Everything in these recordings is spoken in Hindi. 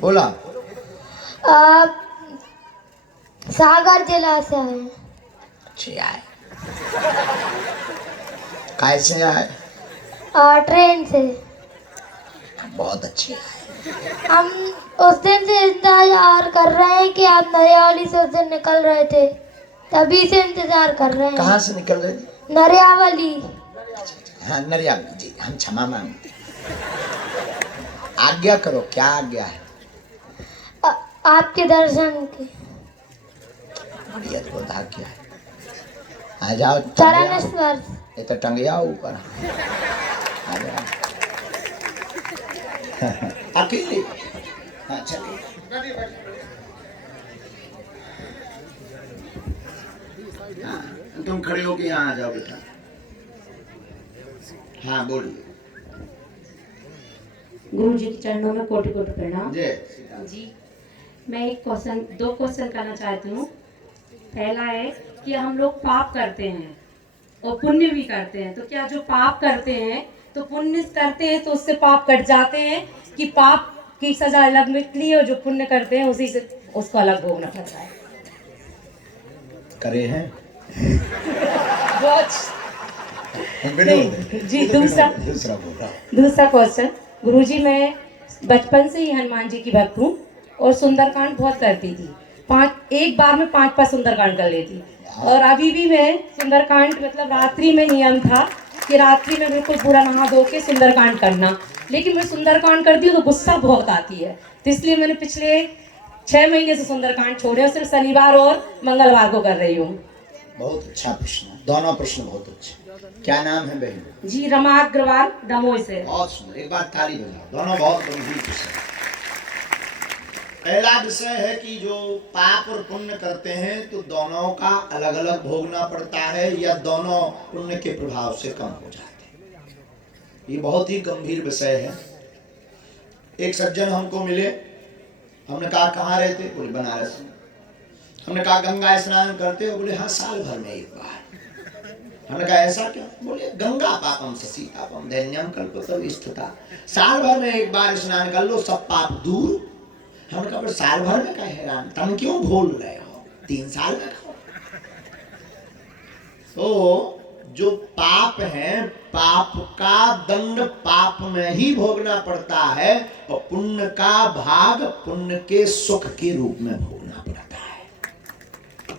बोला। आप सागर जिला से आए। अच्छे आए। कैसे आए? ट्रेन से। बहुत अच्छे आए। हम उस दिन से इंतजार कर रहे हैं कि आप नरियावली से उस दिन निकल रहे थे, तभी से इंतजार कर रहे हैं। कहाँ से निकल रहे थे? नरियावली। हाँ नरियावली जी, हम क्षमा मांगते। आज्ञा करो, क्या आज्ञा है? आपके दर्शन की। बड़ी अद्भुत आज्ञा है। आ जाओ। चरण स्पर्श। ये तो टंगिया ऊपर। आ जाओ। अकेले? हाँ चलिए। हाँ, तुम खड़े हो कि यहाँ आ जाओ बेटा। हाँ बोलिए। गुरु जी के चरणों में कोटि कोटि प्रणाम। जय जी, मैं दो क्वेश्चन करना चाहती हूँ। पहला है कि हम लोग पाप करते हैं और पुण्य भी करते हैं, तो क्या जो पाप करते हैं तो पुण्य करते हैं तो उससे पाप कट जाते हैं, कि पाप की सजा अलग निकली है और जो पुण्य करते हैं उसी से उसको अलग भोगना पड़ता है? करे हैं बहुत। जी, दूसरा क्वेश्चन। गुरुजी, मैं बचपन से ही हनुमान जी की भक्त हूँ और सुंदरकांड बहुत करती थी। एक बार में 5 सुंदरकांड कर लेती। और अभी भी मैं सुंदरकांड, मतलब रात्रि में नियम था कि रात्रि में बिल्कुल पूरा नहा धो के सुंदरकांड करना। लेकिन मैं सुंदरकांड करती हूँ तो गुस्सा बहुत आती है, तो इसलिए मैंने पिछले 6 महीने से सुंदरकांड छोड़े और सिर्फ शनिवार और मंगलवार को कर रही हूँ। बहुत अच्छा प्रश्न, दोनों प्रश्न बहुत अच्छे। क्या नाम है बहन? जी, रमा अग्रवाल, दमोह से। बहुत सुंदर, एक बार ताली बजाओ। दोनों बहुत गंभीर प्रश्न। पहला विषय है कि जो पाप और पुण्य करते हैं तो दोनों का अलग अलग भोगना पड़ता है या दोनों पुण्य के प्रभाव से कम हो जाते हैं। ये बहुत ही गंभीर विषय है। एक सज्जन हमको मिले, हमने कहा कहाँ रहते? बोले बनारस में। हमने कहा गंगा स्नान करते हो? बोले हाँ, साल भर में एक बार। हमने कहा ऐसा क्यों? बोले गंगा पापम शशि पापम दैन्यम कल्पतरु स्थिता। साल भर में एक बार स्नान कर लो, सब पाप दूर। हमने कहा साल भर में क्या हैरान, तुम क्यों भूल रहे हो? 3 साल में खाओ। तो जो पाप है, पाप का दंड पाप में ही भोगना पड़ता है और पुण्य का भाग पुण्य के सुख के रूप में भोगना पड़ता है।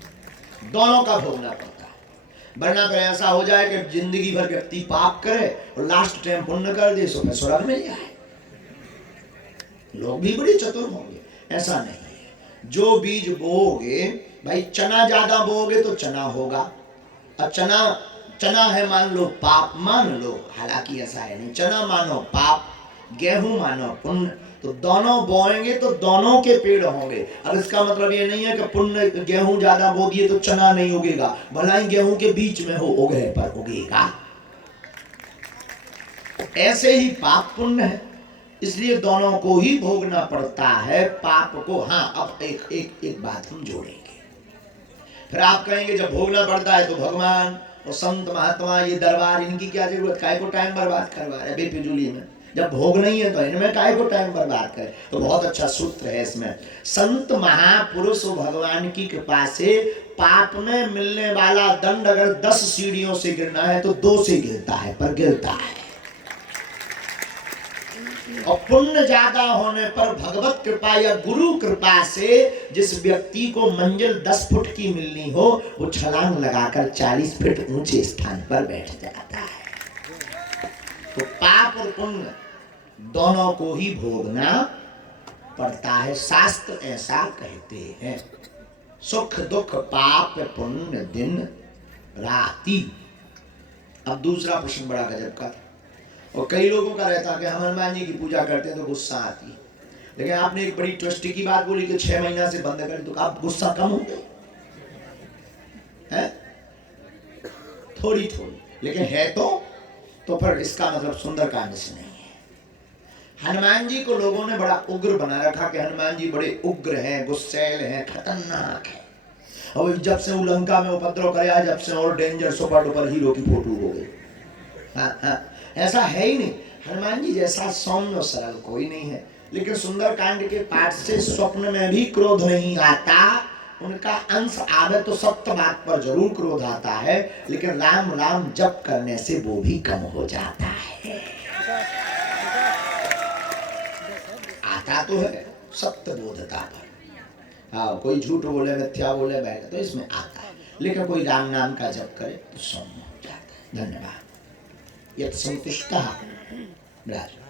दोनों का भोगना पड़ता है, वरना तो ऐसा हो जाए कि जिंदगी भर व्यक्ति पाप करे और लास्ट टाइम पुण्य कर दे, सुख स्वर्ग मिल जाए। लोग भी बड़े चतुर होंगे, ऐसा नहीं है। जो बीज बोओगे, भाई चना ज्यादा बोओगे तो चना होगा। अब चना है मान लो पाप मान लो, हालांकि ऐसा है नहीं। चना मानो पाप, गेहूं मानो पुण्य, तो दोनों बोएंगे तो दोनों के पेड़ होंगे। अब इसका मतलब ये नहीं है कि पुण्य गेहूं ज्यादा बो दिए तो चना नहीं उगेगा, भला ही गेहूं के बीच में हो, उगे पर उगेगा। ऐसे ही पाप पुण्य है, इसलिए दोनों को ही भोगना पड़ता है, पाप को। हाँ, अब एक बात हम जोड़ेंगे। फिर आप कहेंगे जब भोगना पड़ता है तो भगवान और संत महात्मा ये दरबार, इनकी क्या जरूरत, काहे को टाइम बर्बाद करवा रहे बेफिजूली में? जब भोग नहीं है तो इनमें काहे को टाइम बर्बाद करे? तो बहुत अच्छा सूत्र है इसमें। संत महापुरुष भगवान की कृपा से पाप में मिलने वाला दंड अगर 10 सीढ़ियों से गिरना है तो 2 से गिरता है, पर गिरता है। और पुण्य ज्यादा होने पर भगवत कृपा या गुरु कृपा से जिस व्यक्ति को मंजिल 10 फुट की मिलनी हो, वो छलांग लगाकर 40 फीट ऊंचे स्थान पर बैठ जाता है। तो पाप और पुण्य दोनों को ही भोगना पड़ता है, शास्त्र ऐसा कहते हैं। सुख दुख पाप पुण्य दिन राति। अब दूसरा प्रश्न बड़ा गजब का, और कई लोगों का रहता है कि हम हनुमान जी की पूजा करते हैं तो गुस्सा आती है। लेकिन आपने एक बड़ी ट्रस्टी की बात बोली कि 6 महीना से बंद करें, तो आप गुस्सा कम हो गए है? थोड़ी थोड़ी, लेकिन है तो फिर इसका मतलब सुंदरकांड से नहीं है। हनुमान जी को लोगों ने बड़ा उग्र बना रखा कि हनुमान जी बड़े उग्र हैं, गुस्सैल हैं, खतरनाक है। और जब से वो लंका में उपद्रव करे, जब से और डेंजर सुपर डुपर हीरो की फोटो हो गई। हाँ हाँ, ऐसा है ही नहीं। हनुमान जी जैसा सौम्य और सरल कोई नहीं है। लेकिन सुंदरकांड के पाठ से स्वप्न में भी क्रोध नहीं आता। उनका अंश आवे तो सत्य बात पर जरूर क्रोध आता है, लेकिन राम राम जप करने से वो भी कम हो जाता है। आता तो है सत्य बोधता पर। हाँ, कोई झूठ बोले, मिथ्या बोले, बैठे तो इसमें आता है, लेकिन कोई राम नाम का जप करे तो सौम्य हो जाता है। धन्यवाद। यत् संतुष्टः ब्राह्मणः।